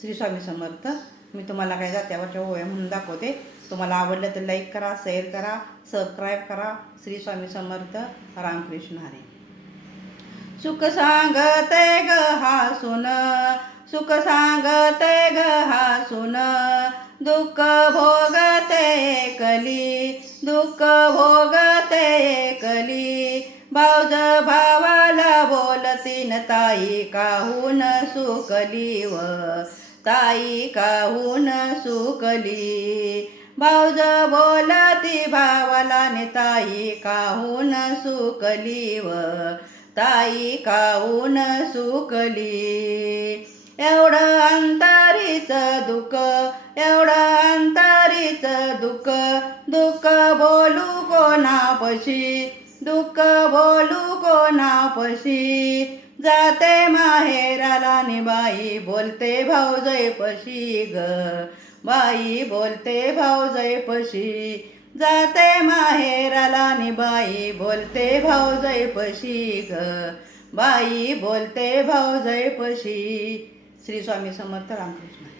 श्री स्वामी समर्थ. मी तुम्हाला काही जात्यावरच्या ओव्या म्हणून दाखवते. तुम्हाला आवडलं तर लाईक करा, शेअर करा, सबस्क्राईब करा. श्री स्वामी समर्थ. रामकृष्ण हरी. सुख सांगते ग हासून, सुख सांगते ग हासून, दुःख भोगते एकली, दुःख भोगते एकली. भाऊज भावाला बोलतीन, ताई काहून सुकली व ताई काहून सुकली. भाऊज बोलती भावाला ने, ताई काहून सुकली व ताई काहून सुकली. एवढं अंतरीच दुःख, एवढं अंतरीच दुःख, दुःख बोलू कोणापशी, दुःख बोलू कोणापशी. जाते माहेराला नि बाई बोलते भाऊजयपशी ग, बाई बोलते भाऊजयपशी. जाते माहेराला नि बाई बोलते भाऊजयपशी ग, बाई बोलते भाऊजयपशी. श्री स्वामी समर्थ. रामकृष्ण.